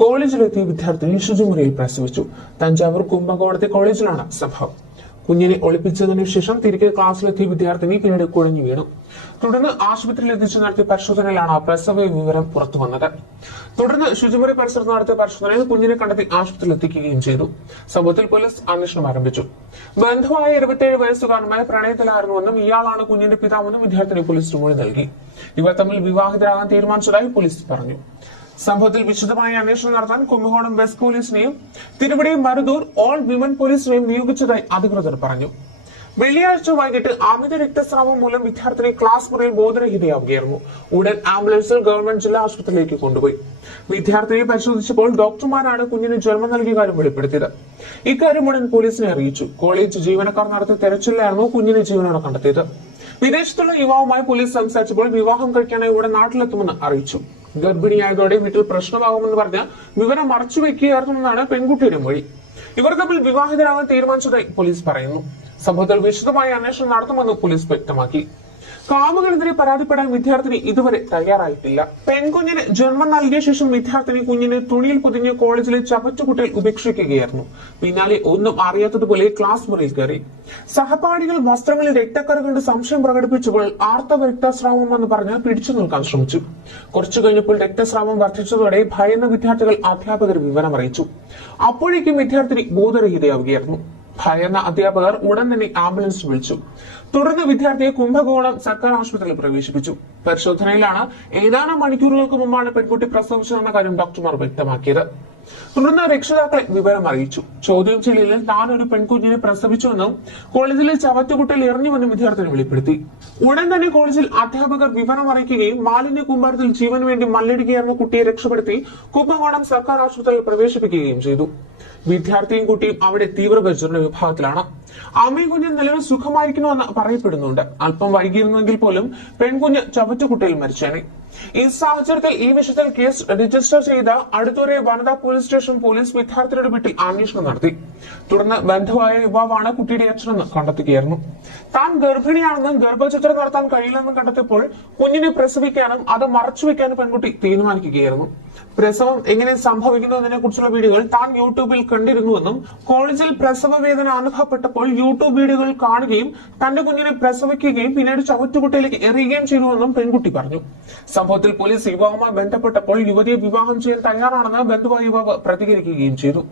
കോളേജിലെത്തിയ വിദ്യാർത്ഥിനി ശുചിമുറിയിൽ പ്രസവിച്ചു. തഞ്ചാവൂർ കുംഭകോണത്തെ കോളേജിലാണ് സംഭവം. കുഞ്ഞിനെ ഒളിപ്പിച്ചതിനു ശേഷം തിരികെ ക്ലാസ്സിലെത്തിയ വിദ്യാർത്ഥിനി പിന്നീട് കുഴഞ്ഞു വീണു. തുടർന്ന് ആശുപത്രിയിൽ എത്തിച്ചു നടത്തിയ പരിശോധനയിലാണ് പ്രസവ വിവരം പുറത്തുവന്നത്. തുടർന്ന് ശുചിമുറി പരിസരത്ത് നടത്തിയ പരിശോധനയിൽ കുഞ്ഞിനെ കണ്ടെത്തി ആശുപത്രിയിൽ എത്തിക്കുകയും ചെയ്തു. സംഭവത്തിൽ പോലീസ് അന്വേഷണം ആരംഭിച്ചു. ബന്ധുവായ 27 വയസ്സുകാരനുമായി പ്രണയത്തിലായിരുന്നുവെന്നും ഇയാളാണ് കുഞ്ഞിന്റെ പിതാവെന്നും വിദ്യാർത്ഥിനി പോലീസിന് മൊഴി നൽകി. ഇവർ തമ്മിൽ വിവാഹിതരാകാൻ തീരുമാനിച്ചതായി പോലീസ് പറഞ്ഞു. സംഭവത്തിൽ വിശദമായ അന്വേഷണം നടത്താൻ കുംഭകോണം വെസ്റ്റ് പോലീസിനെയും തിരുവടി മരുതൂർ ഓൾ വിമൻ പോലീസിനെയും നിയോഗിച്ചതായി അധികൃതർ പറഞ്ഞു. വെള്ളിയാഴ്ച വൈകിട്ട് അമിത രക്തസ്രാവം മൂലം വിദ്യാർത്ഥിനി ക്ലാസ് മുറിയിൽ ബോധരഹിതയാവുകയായിരുന്നു. ഉടൻ ആംബുലൻസിൽ ഗവൺമെന്റ് ജില്ലാ ആശുപത്രിയിലേക്ക് കൊണ്ടുപോയി. വിദ്യാർത്ഥിനിയെ പരിശോധിച്ചപ്പോൾ ഡോക്ടർമാരാണ് കുഞ്ഞിന് ജന്മം നൽകിയ കാര്യം വെളിപ്പെടുത്തിയത്. ഇക്കാര്യം ഉടൻ പോലീസിനെ അറിയിച്ചു. കോളേജ് ജീവനക്കാർ നടത്തിയ തെരച്ചിലായിരുന്നു കുഞ്ഞിനെ ജീവനോടെ കണ്ടെത്തിയത്. വിദേശത്തുള്ള യുവാവുമായി പോലീസ് സംസാരിച്ചപ്പോൾ വിവാഹം കഴിക്കാനായി ഉടൻ നാട്ടിലെത്തുമെന്ന് അറിയിച്ചു. ഗർഭിണിയായതോടെ വീട്ടിൽ പ്രശ്നമാകുമെന്ന് പറഞ്ഞ് വിവരം മറച്ചുവെക്കുകയായിരുന്നുവെന്നാണ് പെൺകുട്ടിയുടെ മൊഴി. ഇവർ തമ്മിൽ വിവാഹിതരാകാൻ തീരുമാനിച്ചതായി പോലീസ് പറയുന്നു. സംഭവത്തിൽ വിശദമായ അന്വേഷണം നടത്തുമെന്ന് പോലീസ് വ്യക്തമാക്കി. കാമുകനെതിരെ പരാതിപ്പെടാൻ വിദ്യാർത്ഥിനി ഇതുവരെ തയ്യാറായിട്ടില്ല. പെൺകുഞ്ഞിന് ജന്മം നൽകിയ ശേഷം വിദ്യാർത്ഥിനി കുഞ്ഞിനെ തുണിയിൽ പൊതിഞ്ഞ് കോളേജിലെ ചവറ്റുകുട്ടയിൽ ഉപേക്ഷിക്കുകയായിരുന്നു. പിന്നാലെ ഒന്നും അറിയാത്തതുപോലെ ക്ലാസ് മുറിയിൽ കയറി. സഹപാഠികൾ വസ്ത്രങ്ങളിൽ രക്തക്കറ കൊണ്ട് സംശയം പ്രകടിപ്പിച്ചപ്പോൾ ആർത്തവ രക്തസ്രാവം എന്ന് പറഞ്ഞ് പിടിച്ചു നിൽക്കാൻ ശ്രമിച്ചു. കുറച്ചു കഴിഞ്ഞപ്പോൾ രക്തസ്രാവം വർദ്ധിച്ചതോടെ ഭയന്ന വിദ്യാർത്ഥികൾ അധ്യാപകർ വിവരം അറിയിച്ചു. അപ്പോഴേക്കും വിദ്യാർത്ഥിനി ബോധരഹിതയാവുകയായിരുന്നു. ഭയന്ന അധ്യാപകർ ഉടൻ തന്നെ ആംബുലൻസ് വിളിച്ചു. തുടർന്ന് വിദ്യാർത്ഥിയെ കുംഭകോണം സർക്കാർ ആശുപത്രിയിൽ പ്രവേശിപ്പിച്ചു. പരിശോധനയിലാണ് ഏതാനും മണിക്കൂറുകൾക്ക് മുമ്പാണ് പെൺകുട്ടി പ്രസവിച്ചതെന്ന കാര്യം ഡോക്ടർമാർ വ്യക്തമാക്കിയത്. തുടർന്ന് രക്ഷിതാക്കളെ വിവരം അറിയിച്ചു. ചോദ്യം ചെയ്യലിൽ താൻ ഒരു പെൺകുഞ്ഞിനെ പ്രസവിച്ചുവെന്നും കോളേജിലെ ചവറ്റുകുട്ടയിൽ എറിഞ്ഞുവെന്നും വിദ്യാർത്ഥിനി വെളിപ്പെടുത്തി. ഉടൻ തന്നെ കോളേജിൽ അധ്യാപകർ വിവരം അറിയിക്കുകയും മാലിന്യ കൂമ്പാരത്തിൽ ജീവന് വേണ്ടി മല്ലടിക്കുകയായിരുന്ന കുട്ടിയെ രക്ഷപ്പെടുത്തി കുംഭകോണം സർക്കാർ ആശുപത്രിയിൽ പ്രവേശിപ്പിക്കുകയും ചെയ്തു. വിദ്യാർത്ഥിയും കുട്ടിയും അവിടെ തീവ്രപരിചരണ വിഭാഗത്തിലാണ്. അമ്മയും കുഞ്ഞും നിലവിൽ സുഖമായിരിക്കണമെന്ന് പറയപ്പെടുന്നുണ്ട്. അല്പം വൈകിയിരുന്നെങ്കിൽ പോലും പെൺകുഞ്ഞ് ചവറ്റുകുട്ടയിൽ മരിച്ചേനെ. ഈ സാഹചര്യത്തിൽ ഈ വിഷയത്തിൽ കേസ് രജിസ്റ്റർ ചെയ്ത അടുത്തൂരെ വനിതാ പോലീസ് സ്റ്റേഷൻ പോലീസ് വിദ്യാർത്ഥിയുടെ വീട്ടിൽ അന്വേഷണം നടത്തി. തുടർന്ന് ബന്ധുവായ യുവാവാണ് കുട്ടിയുടെ അച്ഛനെന്ന് കണ്ടെത്തുകയായിരുന്നു. താൻ ഗർഭിണിയാണെന്നും ഗർഭചിത്രം നടത്താൻ കഴിയില്ലെന്നും കണ്ടെത്തിയപ്പോൾ കുഞ്ഞിനെ പ്രസവിക്കാനും അത് മറച്ചുവെക്കാനും പെൺകുട്ടി തീരുമാനിക്കുകയായിരുന്നു. പ്രസവം എങ്ങനെ സംഭവിക്കുന്നതിനെ കുറിച്ചുള്ള വീഡിയോകൾ താൻ യൂട്യൂബിൽ കണ്ടിരുന്നുവെന്നും കോളേജിൽ പ്രസവ വേദന അനുഭവപ്പെട്ടപ്പോൾ യൂട്യൂബ് വീഡിയോകൾ കാണുകയും തന്റെ കുഞ്ഞിനെ പ്രസവിക്കുകയും പിന്നീട് ചവറ്റുകുട്ടയിലേക്ക് എറിയുകയും ചെയ്തുവെന്നും പെൺകുട്ടി പറഞ്ഞു. സംഭവത്തിൽ പോലീസ് യുവാവുമായി ബന്ധപ്പെട്ടപ്പോൾ യുവതിയെ വിവാഹം ചെയ്യാൻ തയ്യാറാണെന്ന് ബന്ധുവായ യുവാവ് പ്രതികരിക്കുകയും ചെയ്തു.